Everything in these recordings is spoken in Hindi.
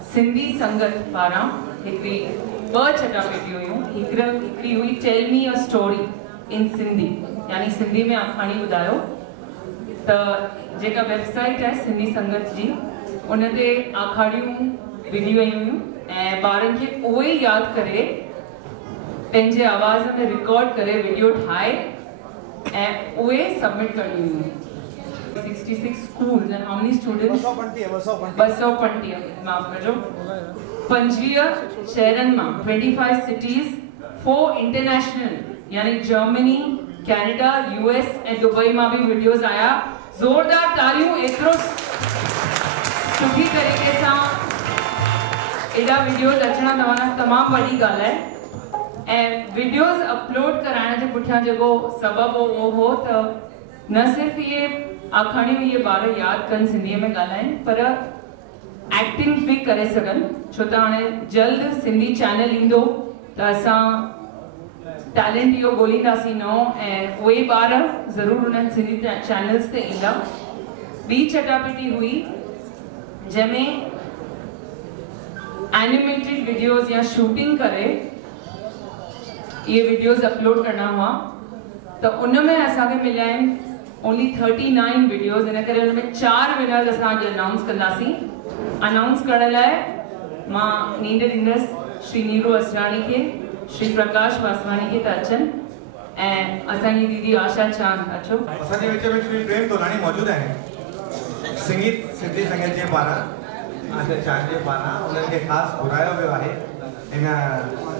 सिंधी संगत पारां हिकिड़ी ॿ चटाभेटियूं हुयूं। हिकिड़ी हुई tell me a story in Sindhi, यानी सिंधी में आखाणी ॿुधायो। त जेका वेबसाइट आहे सिंधी संगत जी, उन ते आखाड़ियूं विझी वयूं हुयूं ऐं ॿारनि खे उहो ई यादि करे पंहिंजे आवाज़ में रिकॉर्ड करे वीडियो ठाहे ऐं उहे सबमिट करणी हुयूं। 66 schools and how many students? 250 माफ कजो। 25 शहरनि मां 25 cities, 4 international यानी जर्मनी, कनाडा, यूएस ऐं दुबई मां भी वीडियोस आया। जोरदार तालियूं। एतिरो सुठी तरीक़े सां एॾा वीडियोस अचणा तमामु वॾी ॻाल्हि आहे। ऐं वीडियोस अपलोड कराइण जे पुठियां जेको सबबु उहो हो त न सिर्फ़ इहे आखाणियूं इहे ॿार यादि कनि, सिंधीअ में ॻाल्हाइनि, पर एक्टिंग बि करे सघनि। छो त हाणे जल्द सिंधी चैनल ईंदो त असां टैलेंट इहो ॻोल्हींदासीं नओं, ऐं उहे ॿार ज़रूरु उन्हनि सिंधी चैनल्स ते ईंदा। ॿी चटाभेटी हुई जंहिंमें एनिमेटेड वीडियोस या शूटिंग करे इहे वीडियोस अपलोड करना हुआ। त उन में असांखे मिलिया आहिनि ओनली 39 वीडियोस। इन करे उनमें 4 विनर्स असां अॼु अनाउंस कंदासीं। अनाउंस करण लाइ मां नींड ॾींदसि श्री नीरू असरानी खे, श्री प्रकाश वासवानी खे त अचनि, ऐं असांजी दीदी आशा चांद अचो। असांजे विच में श्री प्रेम तोलाणी मौजूद आहिनि। संगीत सिंधी संगत जे पारां आशा चांद जे पारां उन्हनि खे ख़ासि घुरायो वियो आहे इन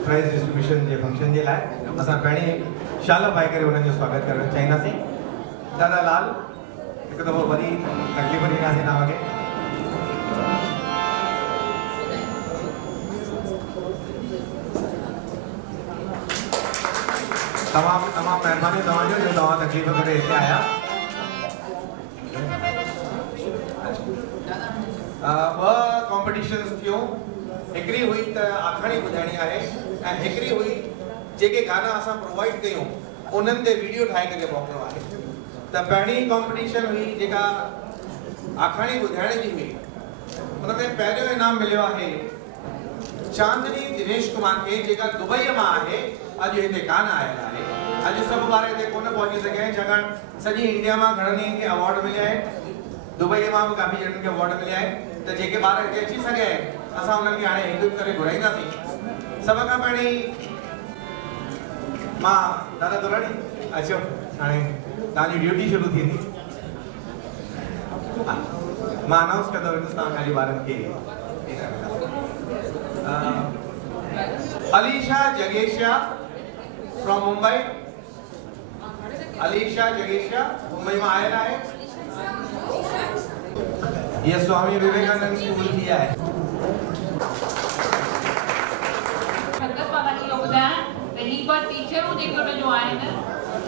प्राइज़ डिस्ट्रीब्यूशन जे फंक्शन जे लाइ। असां पहिरीं शाल पाए करे उन्हनि जो स्वागत करणु चाहींदासीं। दादा लाल हिकु दफ़ो वरी तकलीफ़ ॾींदासीं तव्हांखे। तमामु महिरबानी तव्हांजो जो तव्हां तकलीफ़ करे हिते आया। ॿ कॉम्पिटिशन्स थियूं। हिकिड़ी हुई त आखाणी ॿुधाइणी आहे ऐं हिकिड़ी हुई जेके गाना असां प्रोवाइड कयूं उन्हनि ते वीडियो ठाहे करे मोकिलिणो आहे। त पहिरीं कॉम्पिटिशन हुई जेका आखाणी ॿुधाइण जी हुई, उनमें पहिरियों इनाम मिलियो आहे चांदनी दिनेश कुमार खे, जेका दुबई मां आहे, अॼु हिते कान आयल आहे। अॼु सभु ॿार हिते कोन पहुची सघिया आहिनि, छाकाणि सॼी इंडिया मां घणनि खे अवॉर्ड मिलिया आहिनि, दुबई मां बि काफ़ी ॼणनि खे अवॉर्ड मिलिया आहिनि। त जेके ॿार हिते अची सघिया आहिनि असां उन्हनि खे हाणे हिकु करे घुराईंदासीं। सभ खां पहिरीं मां दादा तोलाणी अचो, हाणे तव्हांजी ड्यूटी शुरू थींदी। मां अनाउंस कंदो हिंदुस्तान खाली ॿारनि खे। अलीशा जगेशा फ्रॉम मुंबई। अलीशा जगेशा मुंबई मां आयल आहे। ये स्वामी विवेकानंद स्कूल जी आहे। संगत वाला ही योगदान त ही पर टीचरूं जेके उन जो आहिनि,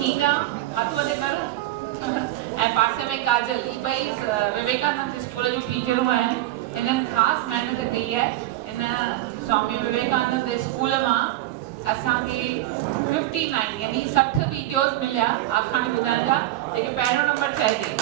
हीना हथ वधे कर ऐं पासे में काजल, ही ॿई विवेकानंद स्कूल जूं टीचरूं आहिनि। इन्हनि ख़ासि महिनत कई आहे। इन स्वामी विवेकानंद स्कूल मां असांखे 59 यानी 60 वीडियोस मिलिया आखाणी ॿुधाइण जा, जेके पहिरियों नंबर चइजे।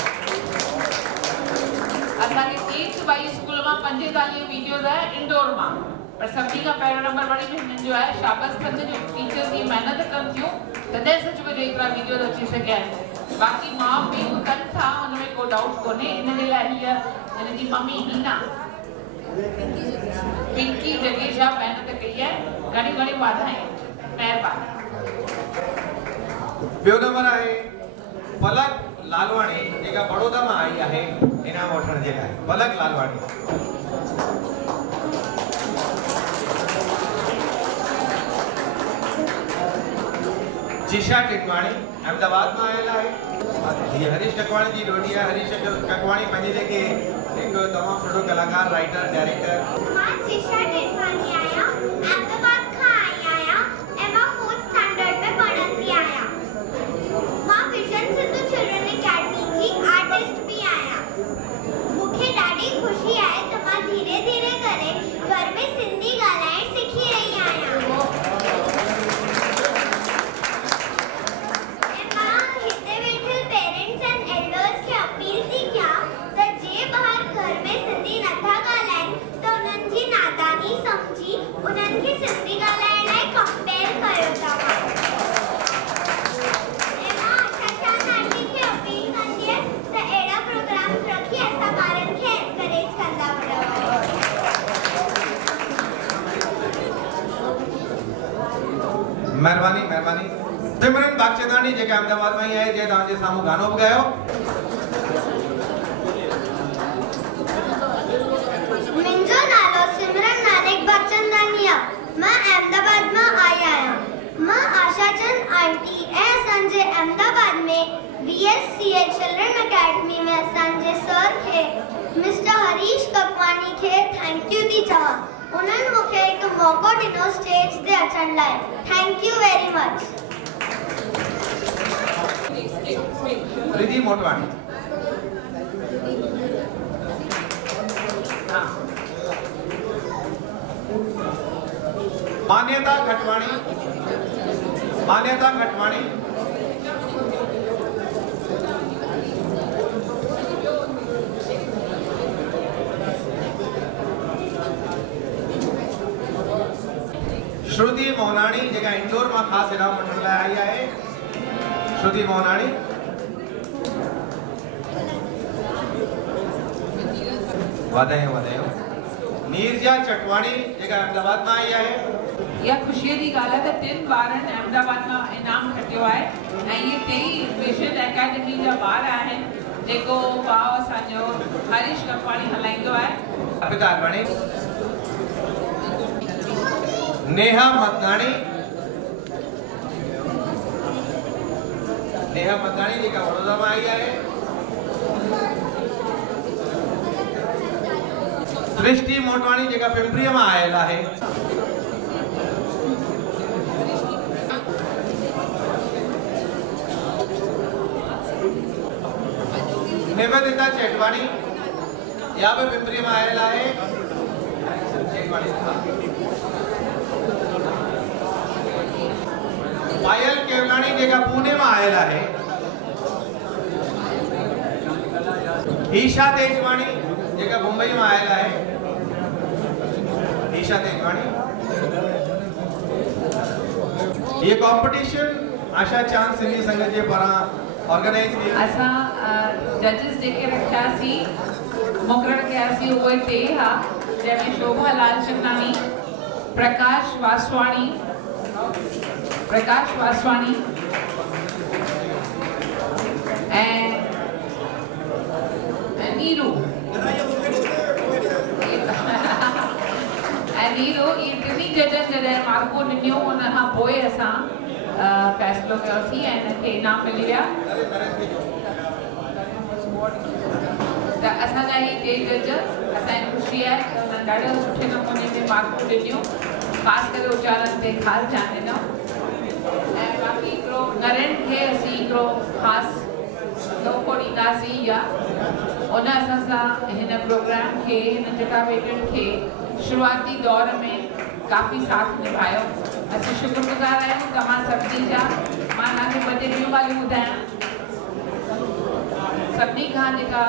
असांखे केक्स बाई स्कूल मां 45 वीडियोस आहे इंडोर मां, पर सभिनी खां पहिरियों नंबर वरी बि हिननि जो आहे। शाबाश कंद जो टीचर्स जी महिनत कनि थियूं तॾहिं सच में एतिरा वीडियोस अची सघिया आहिनि। बाक़ी माउ पीउ कनि था, हुनमें को डाउट कोन्हे। इन जे लाइ हीअ हिन जी मम्मी हीना पिंकी जगेशा महिनत कई आहे। घणी घणी वाधायूं, महिरबानी। ॿियो नंबर आहे पलक लालवाणी, जेका बड़ौदा मां आई आहे इनाम वठण जे लाइ। पलक लालवाणी। जिशा टिकवाणी अहमदाबाद मां आयल आहे। ये हरीश टकवाणी जी ॾोहिटी आहे। हरीश टकवाणी पंहिंजे जेके हिकु तमामु सुठो कलाकार, राइटर, डायरेक्टर। मां जिशा टिकवाणी आहियां, अहमदाबाद खां आई आहियां ऐं मां 4th स्टैंडर्ड में पढ़ंदी आहियां। मां विजन सिंधु चिल्ड्रन अकेडमी जी आर्टिस्ट भी आहियां। मूंखे ॾाढी ख़ुशी आहे त मां धीरे धीरे करे घर में सिंधी ॻाल्हाइण सिखी रही आहियां। मां हिते वेठल पेरेंट्स एंड एल्डर्स खे अपील थी कयां त जे ॿार घर में सिंधी नथा ॻाल्हाइनि त उन्हनि जी महिरबानी महिरबानी। सिमरन बागचंदानी जेके अहमदाबाद में ही आहे, जे तव्हांजे साम्हूं गानो बि ॻायो। मुंहिंजो नालो सिमरन नानक बागचंदानी आहे। मां अहमदाबाद मां आई आहियां। मां आशा चंद आंटी ऐं असांजे अहमदाबाद में VSCA चिल्ड्रन अकेडमी में असांजे सर खे मिस्टर हरीश कपवानी खे थैंक यू थी चवां। उन्हनि मूंखे हिकु मौक़ो ॾिनो स्टेज ते अचण लाइ। Thank you very much. Ridhi Motwani. Manyata Khatwani. मान्यता खटवाणी। श्रुति मोहनानी जेका इंदौर में खास इनाम वठण लाइ आई आहे। श्रुति मोहनानी। वाधायूं वाधायूं। नीरजा चटवाणी जेका अहमदाबाद में आई आहे। इहा ख़ुशीअ जी ॻाल्हि आहे त 3 ॿारनि अहमदाबाद मां इनाम खटियो आहे ऐं इहे 3 विजन अकेडमी जा ॿार आहिनि जेको भाउ असांजो हरीश कपवाणी हलाईंदो आहे। अर्पिता अडवाणी। नेहा मतनाणी। नेहा मतनाणी जेका वडोदरा में आई आहे। दृष्टि मोटवाणी जेका पिंपरीअ में आयल आहे। निवेदिता चेटवाणी या भी पिंपरी में आयल है। पायल केवलानी जेका पुणे में आयल है। ईशा तेजवाणी जेका मुंबई में आयल है। ईशा तेजवाणी। ये कंपटीशन आशा चांद सिंधी संघ के पारां ऑर्गेनाइज की। असां जजिस जेके रखियासी मुक़रर कयासी उहे 3 हा, जंहिंमें शोभा लालचंदानी, प्रकाश वासवाणी ऐं नीरू। नीरू ये 3 जजनि जॾहिं मार्कूं ॾिनियूं उन खां पोइ असां फैसलो कयोसीं ऐं हिनखे इनाम मिली विया। त असांजा ही 3 जज असांजी ख़ुशी आहे त उन्हनि ॾाढे सुठे नमूने में मार्कूं ॾिनियूं, ख़ासि करे उचारनि ते ख़ासि ध्यानु ॾिनो। ऐं बाक़ी हिकिड़ो नरेन खे असीं हिकिड़ो ख़ासि तोहफ़ो ॾींदासीं या उन असां सां हिन प्रोग्राम खे हिन चटाभेटियुनि खे शुरूआती दौर में काफ़ी साथ निभायो। असीं शुक्रगुज़ार आहियूं तव्हां सभिनी जा। मां तव्हांखे 2 ॿियूं ॻाल्हियूं ॿुधायां। सभिनी खां जेका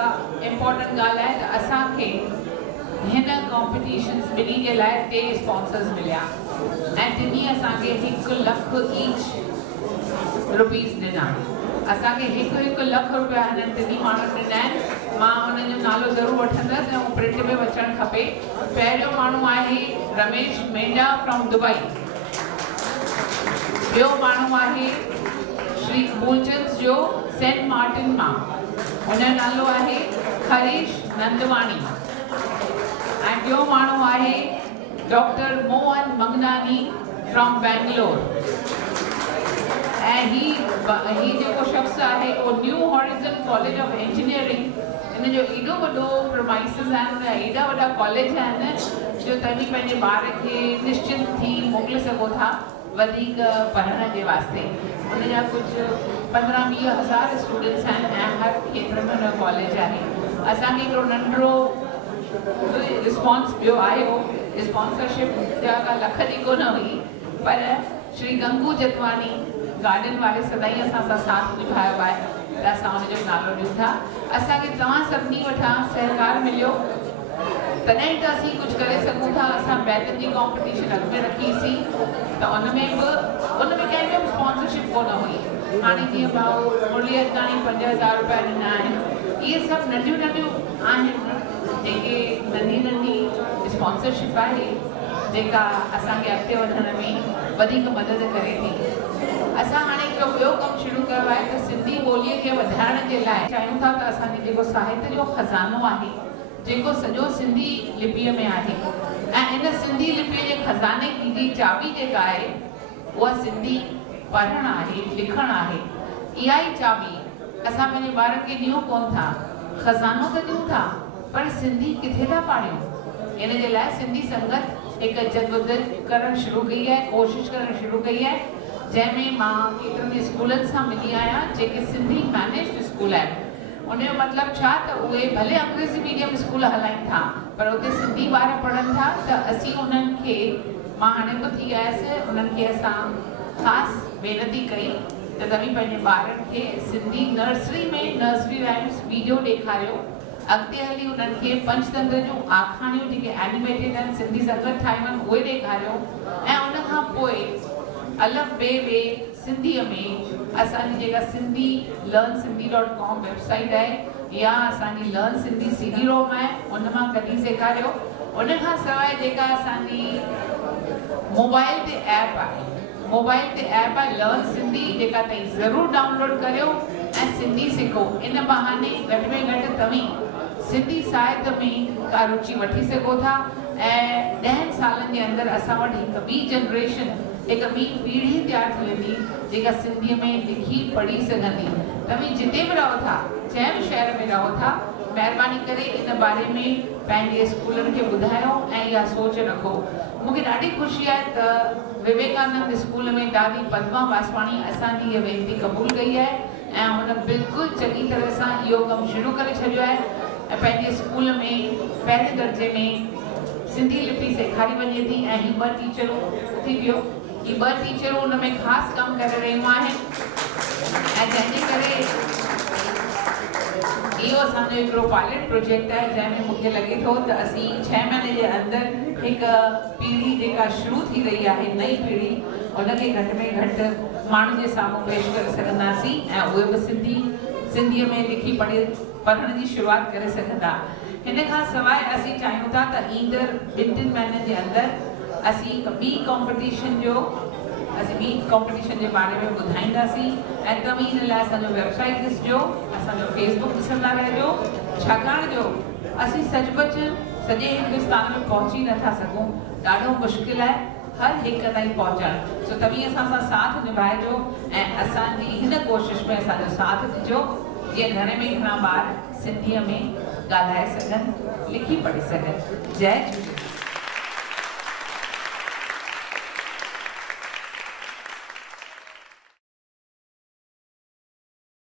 इम्पोर्टेंट ॻाल्हि आहे त असांखे हिन कॉम्पिटिशन्स ॿिन्ही जे लाइ 3 स्पॉन्सर्स मिलिया ऐं टिनी असांखे 1 लख ईच रुपीस ॾिना। असांखे 1 लख रुपया हिननि 3 माण्हुनि ॾिना आहिनि। मां उन्हनि जो नालो ज़रूरु वठंदसि ऐं प्रिंट में अचणु खपे। पहिरियों माण्हू आहे रमेश मेंढा फ्रॉम दुबई। ॿियो माण्हू आहे श्री मूलचंद जो सेंट मार्टिन मां, उनजो नालो आहे हरीश नंदवाणी। ऐं ॿियो माण्हू आहे डॉक्टर मोहन मंगनानी फ्रॉम बैंगलोर। ऐं ही जेको शख़्स आहे वो new horizon college of engineering, इन जो एॾो वॾो प्रमाइसिस आहिनि, उन एॾा वॾा कॉलेज आहिनि जो तव्हां पंहिंजे ॿार खे निश्चिंत थी मोकिले सघो था वधीक पढ़ण जे वास्ते। उनजा कुझु 15-20 हज़ार स्टूडेंट्स आहिनि ऐं हर खेत्र में उन कॉलेज आहे। असांखे हिकिड़ो नंढिड़ो रिस्पॉन्स ॿियो आयो। स्पॉन्सरशिप जा का लख जी कोन हुई, पर श्री गंगू जतवानी गार्डन वारे सदाईं असां सां साथ निभायो आहे त असां उनजो नालो ॾियूं था। असांखे तव्हां सभिनी वटां सहकार मिलियो तॾहिं त असीं कुझु करे सघूं था। असां बैतनि जी कॉम्पिटिशन अॻु में रखीसीं त उनमें कंहिंजो बि स्पॉन्सरशिप कोन हुई। हाणे जीअं भाउ मुरली अदनाणी 5000 रुपया ॾिना आहिनि। इहे सभु नंढियूं आहिनि जेके नंढी स्पॉन्सरशिप आहे जेका असांखे अॻिते वधण में वधीक मदद करे थी। असां हाणे हिकिड़ो ॿियो कमु शुरू कयो आहे त सिंधी ॿोलीअ खे वधाइण जे लाइ चाहियूं था त असांजो जेको साहित्य जो खज़ानो आहे जेको सॼो सिंधी लिपीअ में आहे ऐं इन सिंधी लिपीअ जे खज़ाने जी चाबी जेका आहे उहा सिंधी पढ़णु आहे लिखणु आहे। इहा ई चाबी असां पंहिंजे ॿारनि खे ॾियूं कोन था, खज़ानो त ॾियूं था पर सिंधी किथे था पाढ़ियूं। इन जे लाइ सिंधी संगत हिकु जदोजहद करणु शुरू कई आहे, कोशिशि करणु शुरू कई आहे, जंहिंमें मां केतिरनि स्कूलनि सां मिली आहियां जेके सिंधी मैनेज्ड स्कूल आहिनि। उन जो मतिलबु छा त उहे भले अंग्रेज़ी मीडियम स्कूल हलाइनि था पर उते सिंधी ॿार पढ़नि था त असीं उन्हनि खे, मां हाणे बि थी आयसि, उन्हनि खे असां ख़ासि वेनती कई त तव्हां पंहिंजे ॿारनि खे सिंधी नर्सरी में नर्सरी राइम्स वीडियो ॾेखारियो। अॻिते हली उन्हनि खे पंचतंत्र जूं आखाणियूं जेके एनिमेटेड आहिनि सिंधी संगत ठाहियूं आहिनि उहे ॾेखारियो ऐं उन खां पोइ अलॻि ॿिए सिंधीअ में असांजी जेका सिंधी learnsinधी.com वेबसाइट आहे या असांजी लर्न सिंधी CD-ROM आहे उन मां कढी सेखारियो। उन खां सवाइ जेका असांजी मोबाइल ते ऐप आहे, मोबाइल ते ऐप आहे लर्न सिंधी, जेका तव्हां ज़रूरु डाउनलोड करियो ऐं सिंधी सिखो। इन बहाने घटि में घटि तव्हीं सिंधी साहित्य में का रुचि वठी सघो था ऐं 10 सालनि जे अंदरि असां वटि हिकु ॿी जनरेशन, हिकु ॿी पीढ़ी तयारु थी वेंदी जेका सिंधीअ में लिखी पढ़ी सघंदी। तव्हीं जिते बि रहो था, जंहिं बि शहर में रहो था, महिरबानी करे इन बारे में पंहिंजे स्कूलनि खे ॿुधायो ऐं इहा सोच रखो। मूंखे ॾाढी ख़ुशी आहे त विवेकानंद स्कूल में दादी पद्मा वासवाणी असांजी इहा वेनती क़बूल कई आहे ऐं हुन बिल्कुलु चङी तरह सां इहो कमु शुरू करे छॾियो आहे ऐं पंहिंजे स्कूल में पहिरें दर्जे में सिंधी लिपि सेखारी वञे थी ऐं ही 2 टीचरूं थी वियो, ही 2 टीचरूं हुन में ख़ासि कमु करे रहियूं आहिनि ऐं जंहिंजे करे इहो असांजो हिकिड़ो पायलट प्रोजेक्ट आहे जंहिंमें मूंखे लॻे थो त असीं 6 महीने जे अंदरि हिकु पीढ़ी जेका शुरू थी रही आहे, नई पीढ़ी, उनखे घटि में घटि माण्हुनि जे साम्हूं पेश करे सघंदासीं ऐं उहे बि सिंधीअ में लिखी पढ़ण जी शुरूआत करे सघंदा। हिन खां सवाइ असीं चाहियूं था त ईंदड़ 2-3 महीननि जे अंदरि असीं हिकु ॿी कॉम्पिटिशन जे बारे में ॿुधाईंदासीं ऐं तव्हीं हिन लाइ असांजो वेबसाइट ॾिसिजो, असांजो फेसबुक ॾिसंदा रहिजो, छाकाणि जो असीं सचुपचु सॼे हिंदुस्तान में पहुची नथा सघूं, ॾाढो मुश्किल आहे हर हिकु ताईं पहुचणु। सो तव्हीं असां सां साथ निभाइजो ऐं असांजी हिन कोशिश में असांजो साथ ॾिजो जीअं घर में घणा ॿार सिंधीअ में ॻाल्हाए सघनि, लिखी पढ़ी सघनि। जय झूलेलाल।